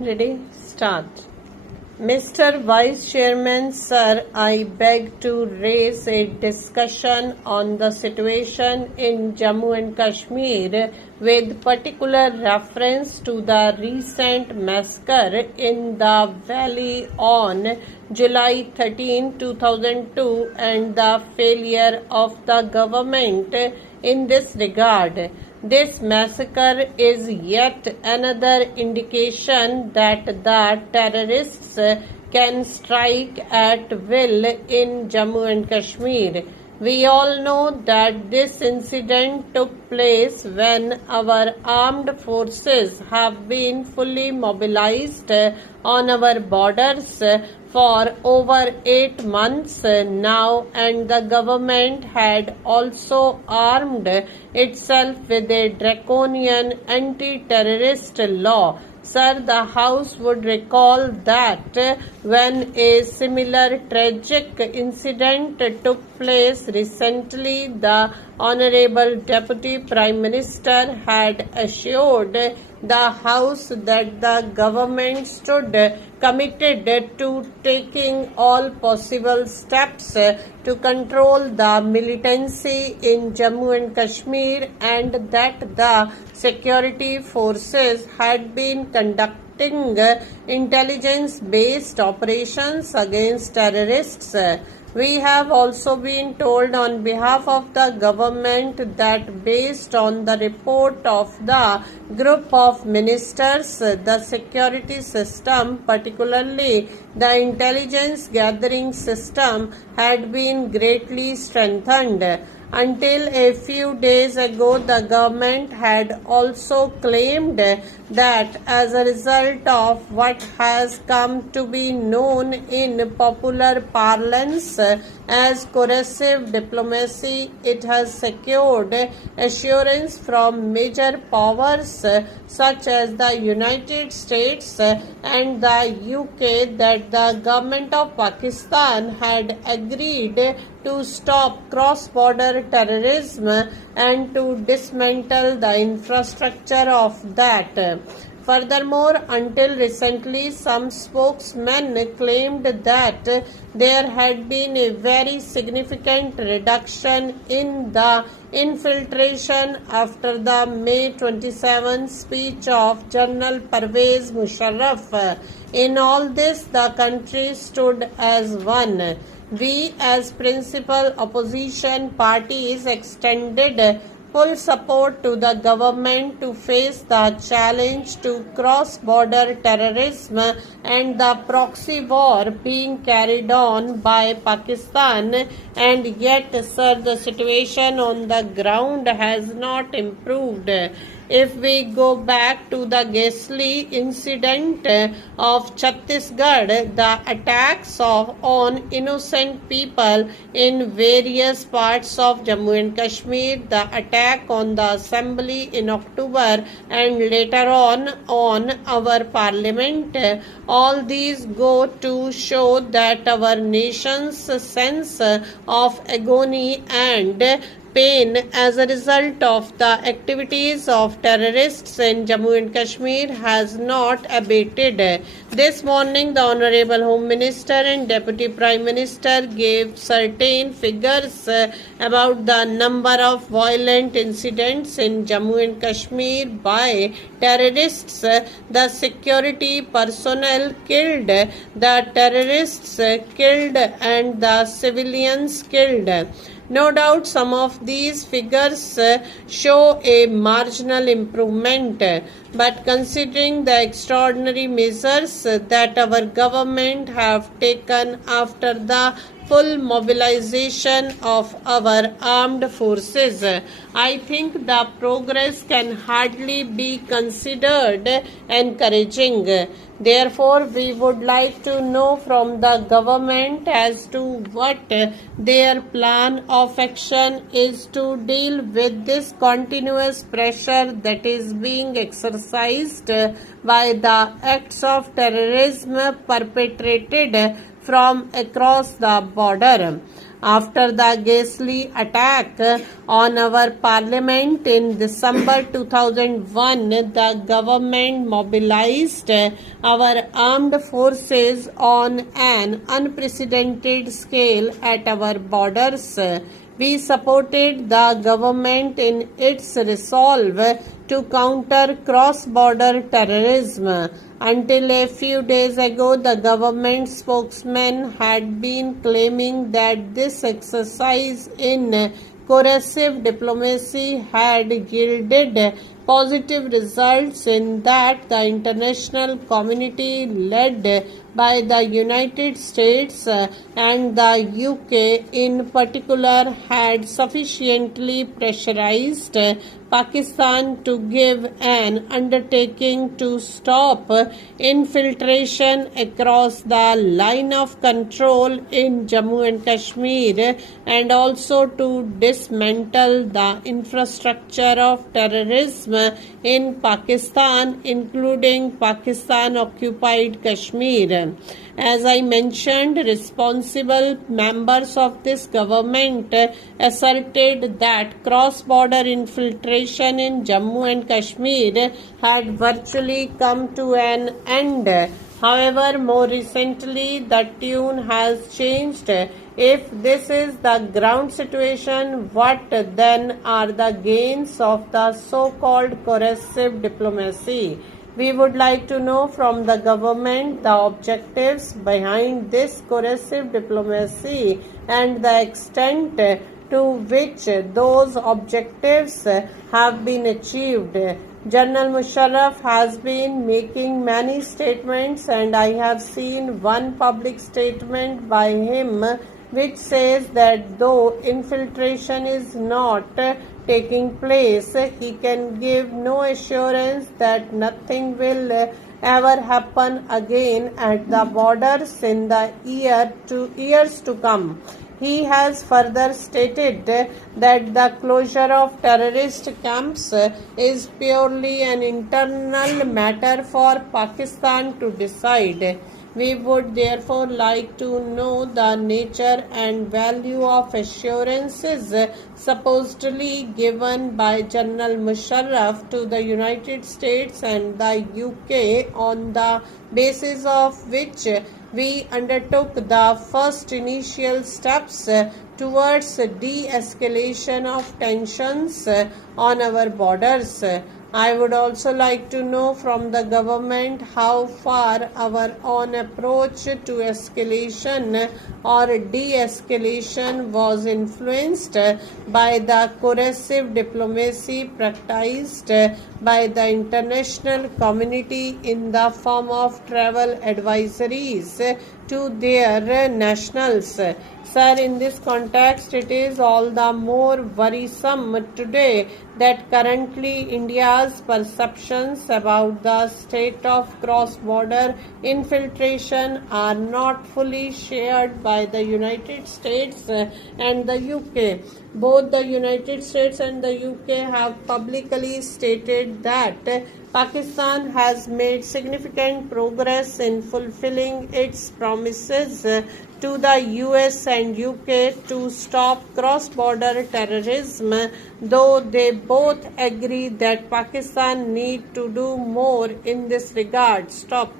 Ready? Start. Mr. Vice Chairman, sir, I beg to raise a discussion on the situation in Jammu and Kashmir with particular reference to the recent massacre in the valley on July 13, 2002 and the failure of the government in this regard. This massacre is yet another indication that the terrorists can strike at will in Jammu and Kashmir. We all know that this incident took place when our armed forces have been fully mobilized on our borders for over 8 months now, and the government had also armed itself with a draconian anti-terrorist law. Sir, the House would recall that when a similar tragic incident took place recently, the Honorable Deputy Prime Minister had assured the House that the government stood committed to taking all possible steps to control the militancy in Jammu and Kashmir, and that the security forces had been conducting intelligence-based operations against terrorists. We have also been told on behalf of the government that based on the report of the group of ministers, the security system, particularly the intelligence gathering system, had been greatly strengthened. Until a few days ago, the government had also claimed that as a result of what has come to be known in popular parlance as coercive diplomacy, it has secured assurance from major powers such as the United States and the UK that the government of Pakistan had agreed to stop cross-border terrorism and to dismantle the infrastructure of that. Furthermore, until recently, some spokesmen claimed that there had been a very significant reduction in the infiltration after the May 27 speech of General Pervez Musharraf. In all this, the country stood as one. We, as principal opposition parties, extended full support to the government to face the challenge to cross-border terrorism and the proxy war being carried on by Pakistan, and yet, sir, the situation on the ground has not improved. If we go back to the ghastly incident of Chhattisgarh, the attacks on innocent people in various parts of Jammu and Kashmir, the attack on the assembly in October, and later on our parliament, all these go to show that our nation's sense of agony and pain as a result of the activities of terrorists in Jammu and Kashmir has not abated. This morning, the Honorable Home Minister and Deputy Prime Minister gave certain figures about the number of violent incidents in Jammu and Kashmir by terrorists, the security personnel killed, the terrorists killed, and the civilians killed. No doubt some of these figures show a marginal improvement, but considering the extraordinary measures that our government have taken after the full mobilization of our armed forces, I think the progress can hardly be considered encouraging. Therefore, we would like to know from the government as to what their plan of action is to deal with this continuous pressure that is being exercised by the acts of terrorism perpetrated from across the border. After the ghastly attack on our parliament in December 2001, the government mobilized our armed forces on an unprecedented scale at our borders. We supported the government in its resolve to counter cross-border terrorism. Until a few days ago, the government spokesman had been claiming that this exercise in coercive diplomacy had yielded positive results, in that the international community led by the United States and the UK in particular had sufficiently pressurized Pakistan to give an undertaking to stop infiltration across the line of control in Jammu and Kashmir, and also to dismantle the infrastructure of terrorism in Pakistan, including Pakistan-occupied Kashmir. As I mentioned, responsible members of this government asserted that cross-border infiltration in Jammu and Kashmir had virtually come to an end. However, more recently, the tune has changed. If this is the ground situation, what then are the gains of the so-called coercive diplomacy? We would like to know from the government the objectives behind this coercive diplomacy and the extent to which those objectives have been achieved. General Musharraf has been making many statements, and I have seen one public statement by him which says that though infiltration is not taking place, he can give no assurance that nothing will ever happen again at the borders in the years to come. He has further stated that the closure of terrorist camps is purely an internal matter for Pakistan to decide. We would therefore like to know the nature and value of assurances supposedly given by General Musharraf to the United States and the UK, on the basis of which we undertook the first initial steps towards de-escalation of tensions on our borders. I would also like to know from the government how far our own approach to escalation or de-escalation was influenced by the coercive diplomacy practiced by the international community in the form of travel advisories to their nationals. Sir, in this context, it is all the more worrisome today that currently India's perceptions about the state of cross-border infiltration are not fully shared by the United States and the UK. Both the United States and the UK have publicly stated that Pakistan has made significant progress in fulfilling its promises to the US and UK to stop cross-border terrorism, though they both agree that Pakistan needs to do more in this regard. Stop.